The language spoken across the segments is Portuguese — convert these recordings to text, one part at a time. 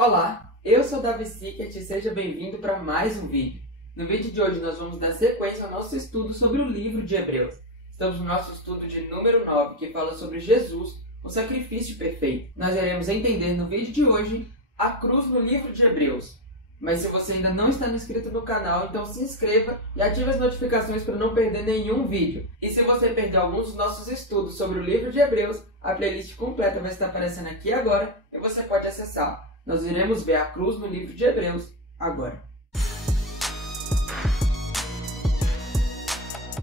Olá, eu sou Davi Sickert e seja bem-vindo para mais um vídeo. No vídeo de hoje nós vamos dar sequência ao nosso estudo sobre o livro de Hebreus. Estamos no nosso estudo de número 9, que fala sobre Jesus, o sacrifício perfeito. Nós iremos entender no vídeo de hoje a cruz no livro de Hebreus. Mas se você ainda não está inscrito no canal, então se inscreva e ative as notificações para não perder nenhum vídeo. E se você perdeu alguns dos nossos estudos sobre o livro de Hebreus, a playlist completa vai estar aparecendo aqui agora e você pode acessá-la. Nós iremos ver a cruz no livro de Hebreus agora.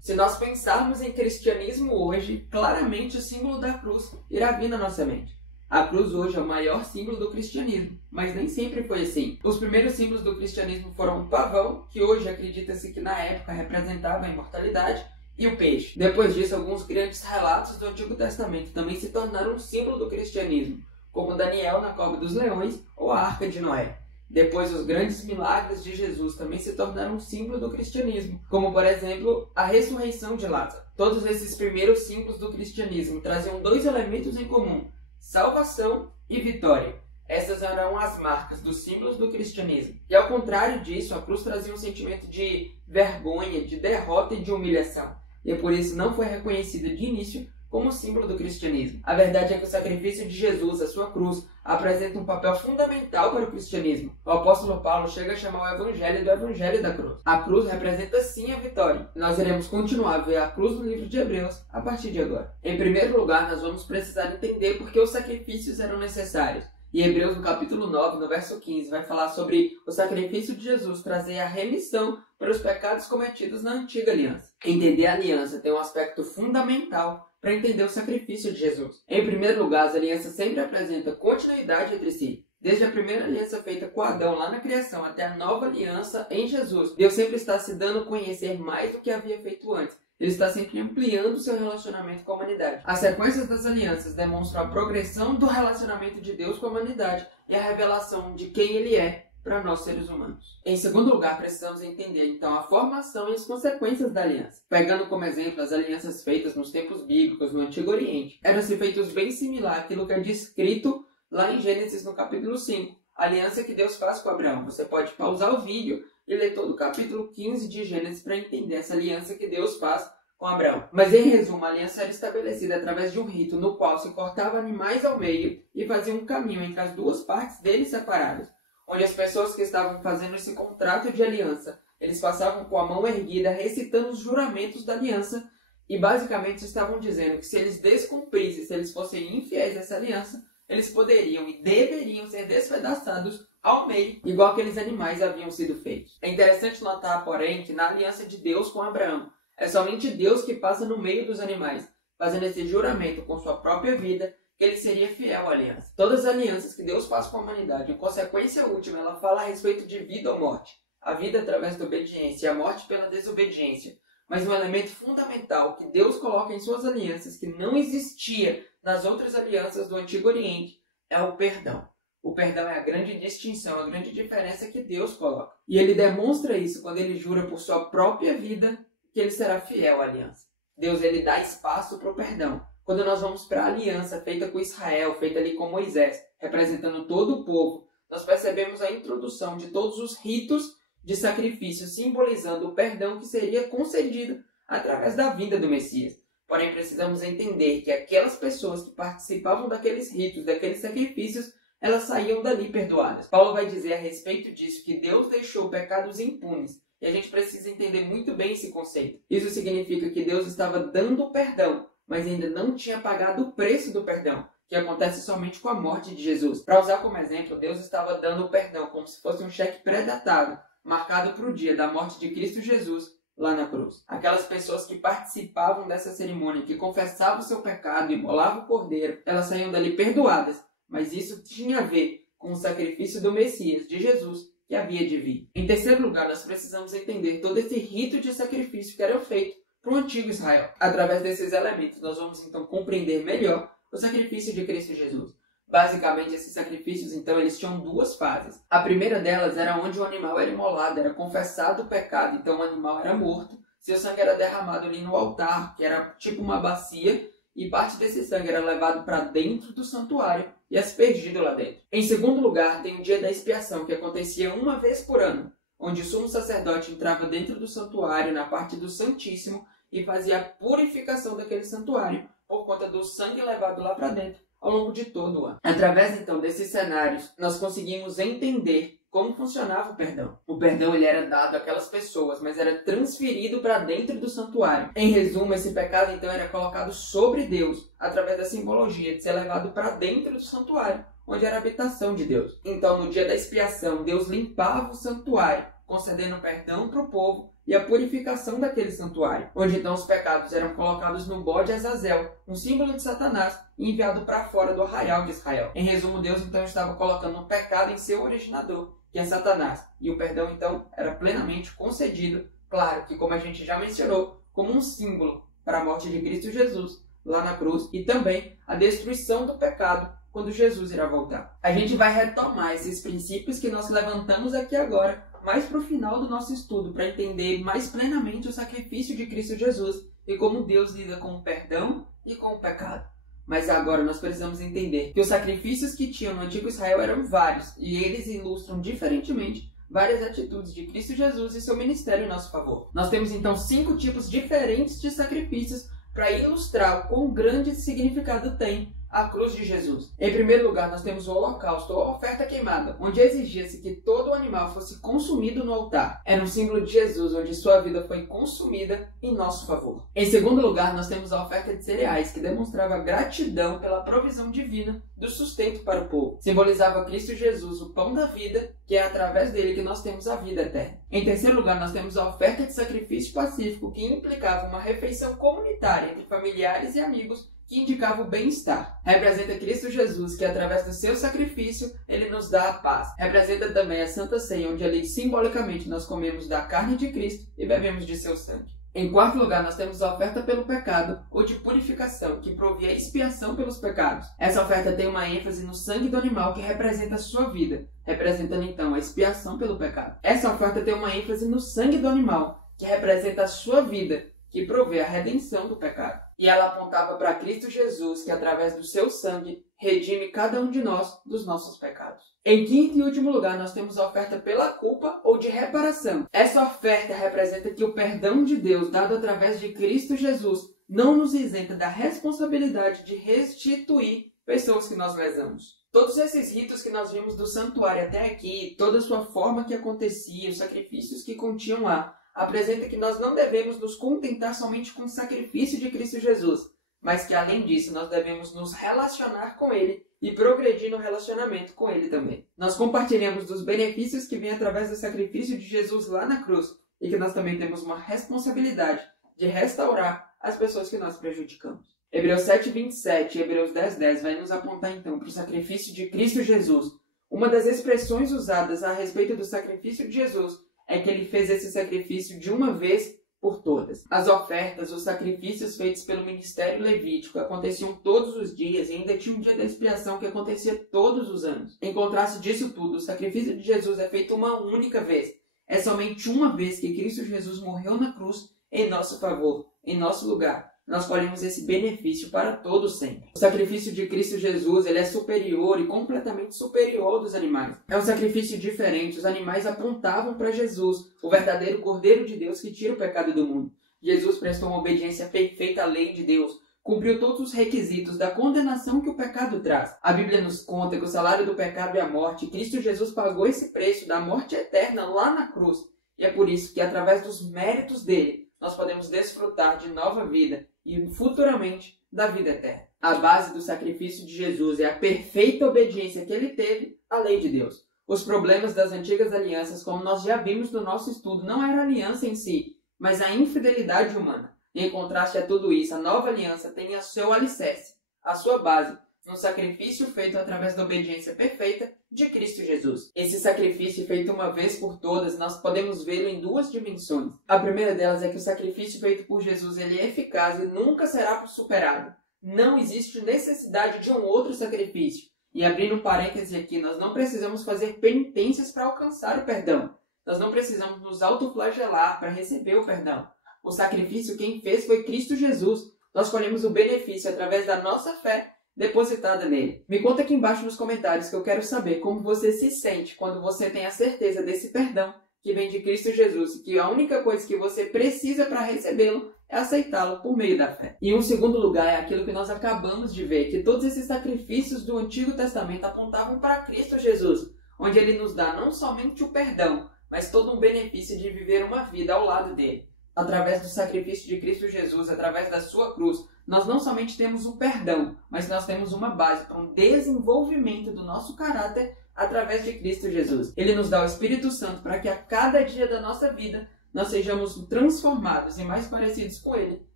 Se nós pensarmos em cristianismo hoje, claramente o símbolo da cruz irá vir na nossa mente. A cruz hoje é o maior símbolo do cristianismo, mas nem sempre foi assim. Os primeiros símbolos do cristianismo foram o pavão, que hoje acredita-se que na época representava a imortalidade, e o peixe. Depois disso, alguns grandes relatos do Antigo Testamento também se tornaram um símbolo do cristianismo, como Daniel na cova dos leões ou a Arca de Noé. Depois, os grandes milagres de Jesus também se tornaram um símbolo do cristianismo, como, por exemplo, a ressurreição de Lázaro. Todos esses primeiros símbolos do cristianismo traziam dois elementos em comum: salvação e vitória. Essas eram as marcas dos símbolos do cristianismo. E ao contrário disso, a cruz trazia um sentimento de vergonha, de derrota e de humilhação. E por isso não foi reconhecida de início como símbolo do cristianismo. A verdade é que o sacrifício de Jesus, a sua cruz, apresenta um papel fundamental para o cristianismo. O apóstolo Paulo chega a chamar o evangelho do evangelho da cruz. A cruz representa sim a vitória. Nós iremos continuar a ver a cruz no livro de Hebreus a partir de agora. Em primeiro lugar, nós vamos precisar entender por que os sacrifícios eram necessários. E Hebreus, no capítulo 9, no verso 15, vai falar sobre o sacrifício de Jesus trazer a remissão para os pecados cometidos na antiga aliança. Entender a aliança tem um aspecto fundamental para entender o sacrifício de Jesus. Em primeiro lugar, as alianças sempre apresentam continuidade entre si. Desde a primeira aliança feita com Adão lá na criação até a nova aliança em Jesus, Deus sempre está se dando a conhecer mais do que havia feito antes. Ele está sempre ampliando seu relacionamento com a humanidade. As sequências das alianças demonstram a progressão do relacionamento de Deus com a humanidade e a revelação de quem Ele é para nós seres humanos. Em segundo lugar, precisamos entender então a formação e as consequências da aliança. Pegando como exemplo as alianças feitas nos tempos bíblicos no Antigo Oriente, eram-se feitos bem similar àquilo que é descrito lá em Gênesis no capítulo 5, a aliança que Deus faz com Abraão. Você pode pausar o vídeo e ler todo o capítulo 15 de Gênesis para entender essa aliança que Deus faz com Abraão. Mas em resumo, a aliança era estabelecida através de um rito no qual se cortava animais ao meio e fazia um caminho entre as duas partes deles separadas, onde as pessoas que estavam fazendo esse contrato de aliança, eles passavam com a mão erguida recitando os juramentos da aliança e basicamente estavam dizendo que se eles descumprissem, se eles fossem infiéis a essa aliança, eles poderiam e deveriam ser despedaçados ao meio, igual aqueles animais haviam sido feitos. É interessante notar, porém, que na aliança de Deus com Abraão, é somente Deus que passa no meio dos animais, fazendo esse juramento com sua própria vida, que ele seria fiel à aliança. Todas as alianças que Deus faz com a humanidade, em consequência última, ela fala a respeito de vida ou morte. A vida através da obediência e a morte pela desobediência. Mas um elemento fundamental que Deus coloca em suas alianças, que não existia nas outras alianças do Antigo Oriente, é o perdão. O perdão é a grande distinção, a grande diferença que Deus coloca. E ele demonstra isso quando ele jura por sua própria vida que ele será fiel à aliança. Deus, ele dá espaço para o perdão. Quando nós vamos para a aliança feita com Israel, feita ali com Moisés, representando todo o povo, nós percebemos a introdução de todos os ritos de sacrifício, simbolizando o perdão que seria concedido através da vinda do Messias. Porém, precisamos entender que aquelas pessoas que participavam daqueles ritos, daqueles sacrifícios, elas saíam dali perdoadas. Paulo vai dizer a respeito disso que Deus deixou pecados impunes. E a gente precisa entender muito bem esse conceito. Isso significa que Deus estava dando o perdão, mas ainda não tinha pagado o preço do perdão, que acontece somente com a morte de Jesus. Para usar como exemplo, Deus estava dando o perdão como se fosse um cheque pré-datado, marcado para o dia da morte de Cristo Jesus lá na cruz. Aquelas pessoas que participavam dessa cerimônia, que confessavam o seu pecado e imolavam o cordeiro, elas saíam dali perdoadas, mas isso tinha a ver com o sacrifício do Messias, de Jesus, que havia de vir. Em terceiro lugar, nós precisamos entender todo esse rito de sacrifício que era feito para o antigo Israel. Através desses elementos, nós vamos então compreender melhor o sacrifício de Cristo Jesus. Basicamente, esses sacrifícios, então, eles tinham duas fases. A primeira delas era onde o animal era imolado, era confessado o pecado, então o animal era morto. Seu sangue era derramado ali no altar, que era tipo uma bacia, e parte desse sangue era levado para dentro do santuário e aspergido lá dentro. Em segundo lugar, tem o dia da expiação, que acontecia uma vez por ano, onde o sumo sacerdote entrava dentro do santuário, na parte do Santíssimo, e fazia a purificação daquele santuário por conta do sangue levado lá para dentro ao longo de todo o ano. Através, então, desses cenários, nós conseguimos entender como funcionava o perdão. O perdão ele era dado àquelas pessoas, mas era transferido para dentro do santuário. Em resumo, esse pecado então era colocado sobre Deus, através da simbologia de ser levado para dentro do santuário, onde era a habitação de Deus. Então, no dia da expiação, Deus limpava o santuário, concedendo perdão para o povo e a purificação daquele santuário, onde então os pecados eram colocados no bode Azazel, um símbolo de Satanás, e enviado para fora do arraial de Israel. Em resumo, Deus então estava colocando o pecado em seu originador, que é Satanás, e o perdão então era plenamente concedido, claro que como a gente já mencionou, como um símbolo para a morte de Cristo Jesus lá na cruz e também a destruição do pecado quando Jesus irá voltar. A gente vai retomar esses princípios que nós levantamos aqui agora, mais para o final do nosso estudo, para entender mais plenamente o sacrifício de Cristo Jesus e como Deus lida com o perdão e com o pecado. Mas agora nós precisamos entender que os sacrifícios que tinham no antigo Israel eram vários, e eles ilustram diferentemente várias atitudes de Cristo Jesus e seu ministério em nosso favor. Nós temos então 5 tipos diferentes de sacrifícios para ilustrar o quão grande significado tem a cruz de Jesus. Em primeiro lugar, nós temos o holocausto, ou oferta queimada, onde exigia-se que todo o animal fosse consumido no altar. Era um símbolo de Jesus, onde sua vida foi consumida em nosso favor. Em segundo lugar, nós temos a oferta de cereais, que demonstrava gratidão pela provisão divina do sustento para o povo. Simbolizava Cristo Jesus, o pão da vida, que é através dele que nós temos a vida eterna. Em terceiro lugar, nós temos a oferta de sacrifício pacífico, que implicava uma refeição comunitária entre familiares e amigos, que indicava o bem-estar. Representa Cristo Jesus, que através do seu sacrifício, ele nos dá a paz. Representa também a Santa Ceia, onde ali simbolicamente nós comemos da carne de Cristo e bebemos de seu sangue. Em quarto lugar, nós temos a oferta pelo pecado, ou de purificação, que provia expiação pelos pecados. Essa oferta tem uma ênfase no sangue do animal, que representa a sua vida, representando então a expiação pelo pecado. Essa oferta tem uma ênfase no sangue do animal, que representa a sua vida, que provê a redenção do pecado. E ela apontava para Cristo Jesus, que através do seu sangue redime cada um de nós dos nossos pecados. Em quinto e último lugar, nós temos a oferta pela culpa ou de reparação. Essa oferta representa que o perdão de Deus, dado através de Cristo Jesus, não nos isenta da responsabilidade de restituir pessoas que nós lesamos. Todos esses ritos que nós vimos do santuário até aqui, toda a sua forma que acontecia, os sacrifícios que continham lá, apresenta que nós não devemos nos contentar somente com o sacrifício de Cristo Jesus, mas que além disso nós devemos nos relacionar com Ele e progredir no relacionamento com Ele também. Nós compartilhamos dos benefícios que vêm através do sacrifício de Jesus lá na cruz e que nós também temos uma responsabilidade de restaurar as pessoas que nós prejudicamos. Hebreus 7:27 e Hebreus 10:10 vai nos apontar então para o sacrifício de Cristo Jesus. Uma das expressões usadas a respeito do sacrifício de Jesus é que ele fez esse sacrifício de uma vez por todas. As ofertas, os sacrifícios feitos pelo ministério levítico aconteciam todos os dias e ainda tinha um dia da expiação que acontecia todos os anos. Em contraste disso tudo, o sacrifício de Jesus é feito uma única vez. É somente uma vez que Cristo Jesus morreu na cruz em nosso favor, em nosso lugar. Nós colhemos esse benefício para todos sempre. O sacrifício de Cristo Jesus, ele é superior e completamente superior ao dos animais. É um sacrifício diferente. Os animais apontavam para Jesus, o verdadeiro Cordeiro de Deus que tira o pecado do mundo. Jesus prestou uma obediência perfeita à lei de Deus, cumpriu todos os requisitos da condenação que o pecado traz. A Bíblia nos conta que o salário do pecado é a morte. Cristo Jesus pagou esse preço da morte eterna lá na cruz. E é por isso que, através dos méritos dele, nós podemos desfrutar de nova vida e futuramente da vida eterna. A base do sacrifício de Jesus é a perfeita obediência que ele teve à lei de Deus. Os problemas das antigas alianças, como nós já vimos no nosso estudo, não era a aliança em si, mas a infidelidade humana. Em contraste a tudo isso, a nova aliança tem o seu alicerce, a sua base, no sacrifício feito através da obediência perfeita de Cristo Jesus. Esse sacrifício feito uma vez por todas, nós podemos vê-lo em duas dimensões. A primeira delas é que o sacrifício feito por Jesus ele é eficaz e nunca será superado. Não existe necessidade de um outro sacrifício. E abrindo um parêntese aqui, nós não precisamos fazer penitências para alcançar o perdão. Nós não precisamos nos autoflagelar para receber o perdão. O sacrifício quem fez foi Cristo Jesus. Nós colhemos o benefício através da nossa fé depositada nele. Me conta aqui embaixo nos comentários que eu quero saber como você se sente quando você tem a certeza desse perdão que vem de Cristo Jesus e que a única coisa que você precisa para recebê-lo é aceitá-lo por meio da fé. E um segundo lugar é aquilo que nós acabamos de ver, que todos esses sacrifícios do Antigo Testamento apontavam para Cristo Jesus, onde ele nos dá não somente o perdão, mas todo um benefício de viver uma vida ao lado dele. Através do sacrifício de Cristo Jesus, através da sua cruz, nós não somente temos o perdão, mas nós temos uma base para um desenvolvimento do nosso caráter através de Cristo Jesus. Ele nos dá o Espírito Santo para que a cada dia da nossa vida nós sejamos transformados e mais parecidos com Ele,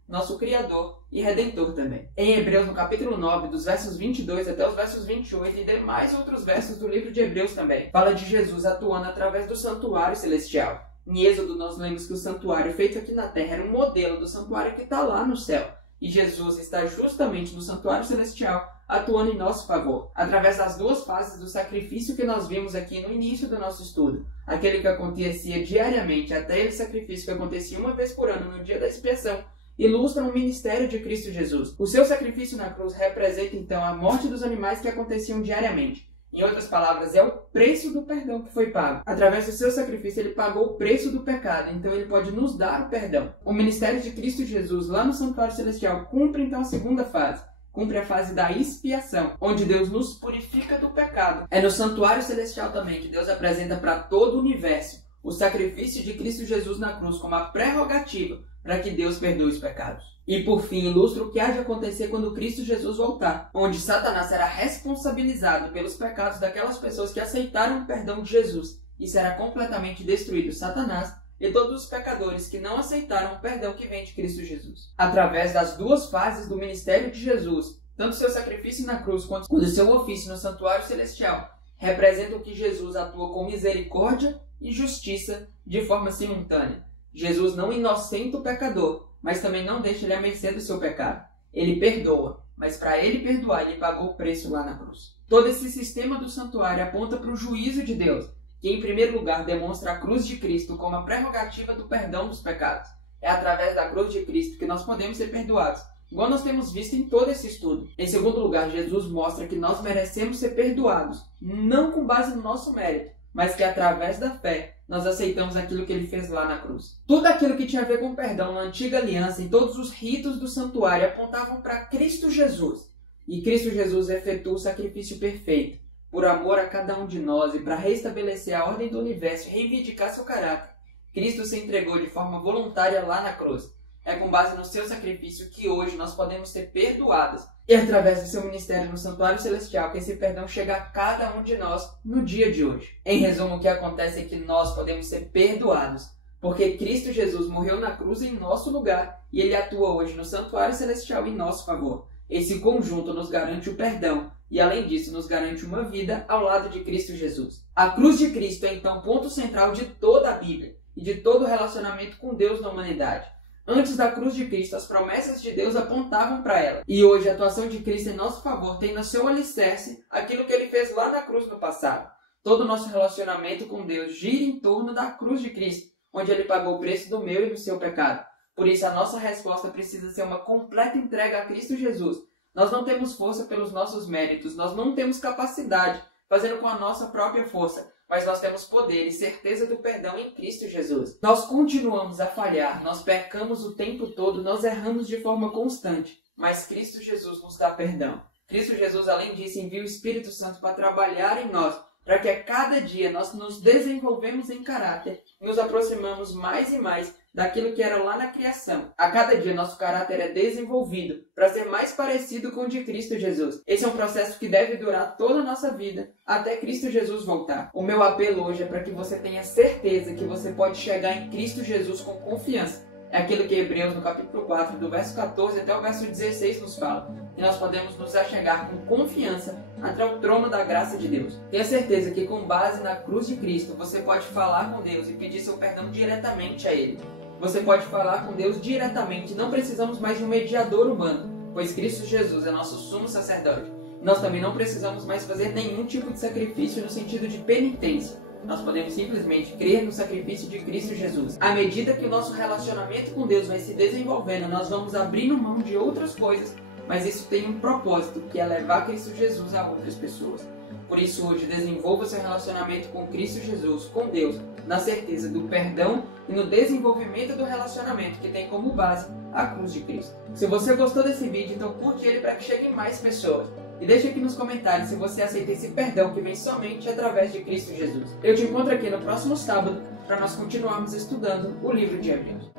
nosso Criador e Redentor também. Em Hebreus, no capítulo 9, dos versos 22 até os versos 28, e demais outros versos do livro de Hebreus também, fala de Jesus atuando através do santuário celestial. Em Êxodo, nós lemos que o santuário feito aqui na terra era um modelo do santuário que está lá no céu. E Jesus está justamente no santuário celestial, atuando em nosso favor, através das duas fases do sacrifício que nós vimos aqui no início do nosso estudo. Aquele que acontecia diariamente, até aquele sacrifício que acontecia uma vez por ano no dia da expiação, ilustra o ministério de Cristo Jesus. O seu sacrifício na cruz representa então a morte dos animais que aconteciam diariamente. Em outras palavras, é o preço do perdão que foi pago. Através do seu sacrifício, ele pagou o preço do pecado, então ele pode nos dar o perdão. O ministério de Cristo Jesus, lá no santuário celestial, cumpre então a segunda fase. Cumpre a fase da expiação, onde Deus nos purifica do pecado. É no santuário celestial também que Deus apresenta para todo o universo o sacrifício de Cristo Jesus na cruz como a prerrogativa para que Deus perdoe os pecados. E por fim, ilustra o que há de acontecer quando Cristo Jesus voltar, onde Satanás será responsabilizado pelos pecados daquelas pessoas que aceitaram o perdão de Jesus e será completamente destruído Satanás e todos os pecadores que não aceitaram o perdão que vem de Cristo Jesus. Através das duas fases do ministério de Jesus, tanto seu sacrifício na cruz quanto o seu ofício no santuário celestial, representam que Jesus atua com misericórdia e justiça de forma simultânea. Jesus não inocenta o pecador, mas também não deixa ele à mercê do seu pecado. Ele perdoa, mas para ele perdoar, ele pagou o preço lá na cruz. Todo esse sistema do santuário aponta para o juízo de Deus, que em primeiro lugar demonstra a cruz de Cristo como a prerrogativa do perdão dos pecados. É através da cruz de Cristo que nós podemos ser perdoados, igual nós temos visto em todo esse estudo. Em segundo lugar, Jesus mostra que nós merecemos ser perdoados, não com base no nosso mérito, mas que através da fé nós aceitamos aquilo que ele fez lá na cruz. Tudo aquilo que tinha a ver com perdão na antiga aliança e todos os ritos do santuário apontavam para Cristo Jesus. E Cristo Jesus efetuou o sacrifício perfeito, por amor a cada um de nós e para restabelecer a ordem do universo e reivindicar seu caráter. Cristo se entregou de forma voluntária lá na cruz. É com base no seu sacrifício que hoje nós podemos ser perdoados. E através do seu ministério no santuário celestial que esse perdão chega a cada um de nós no dia de hoje. Em resumo, o que acontece é que nós podemos ser perdoados, porque Cristo Jesus morreu na cruz em nosso lugar e ele atua hoje no santuário celestial em nosso favor. Esse conjunto nos garante o perdão e, além disso, nos garante uma vida ao lado de Cristo Jesus. A cruz de Cristo é então ponto central de toda a Bíblia e de todo o relacionamento com Deus na humanidade. Antes da cruz de Cristo, as promessas de Deus apontavam para ela. E hoje, a atuação de Cristo em nosso favor tem no seu alicerce aquilo que ele fez lá na cruz no passado. Todo o nosso relacionamento com Deus gira em torno da cruz de Cristo, onde ele pagou o preço do meu e do seu pecado. Por isso, a nossa resposta precisa ser uma completa entrega a Cristo Jesus. Nós não temos força pelos nossos méritos, nós não temos capacidade, fazendo com a nossa própria força, mas nós temos poder e certeza do perdão em Cristo Jesus. Nós continuamos a falhar, nós pecamos o tempo todo, nós erramos de forma constante, mas Cristo Jesus nos dá perdão. Cristo Jesus, além disso, envia o Espírito Santo para trabalhar em nós, para que a cada dia nós nos desenvolvemos em caráter e nos aproximamos mais e mais daquilo que era lá na criação. A cada dia nosso caráter é desenvolvido para ser mais parecido com o de Cristo Jesus. Esse é um processo que deve durar toda a nossa vida até Cristo Jesus voltar. O meu apelo hoje é para que você tenha certeza que você pode chegar em Cristo Jesus com confiança. É aquilo que Hebreus, no capítulo 4, do verso 14 até o verso 16, nos fala. E nós podemos nos achegar com confiança até o trono da graça de Deus. Tenha certeza que com base na cruz de Cristo, você pode falar com Deus e pedir seu perdão diretamente a Ele. Você pode falar com Deus diretamente, não precisamos mais de um mediador humano, pois Cristo Jesus é nosso sumo sacerdote. Nós também não precisamos mais fazer nenhum tipo de sacrifício no sentido de penitência. Nós podemos simplesmente crer no sacrifício de Cristo Jesus. À medida que o nosso relacionamento com Deus vai se desenvolvendo, nós vamos abrindo mão de outras coisas mas isso tem um propósito, que é levar Cristo Jesus a outras pessoas. Por isso hoje desenvolva seu relacionamento com Cristo Jesus, com Deus, na certeza do perdão e no desenvolvimento do relacionamento que tem como base a cruz de Cristo. Se você gostou desse vídeo, então curte ele para que cheguem mais pessoas. E deixe aqui nos comentários se você aceita esse perdão que vem somente através de Cristo Jesus. Eu te encontro aqui no próximo sábado para nós continuarmos estudando o livro de Hebreus.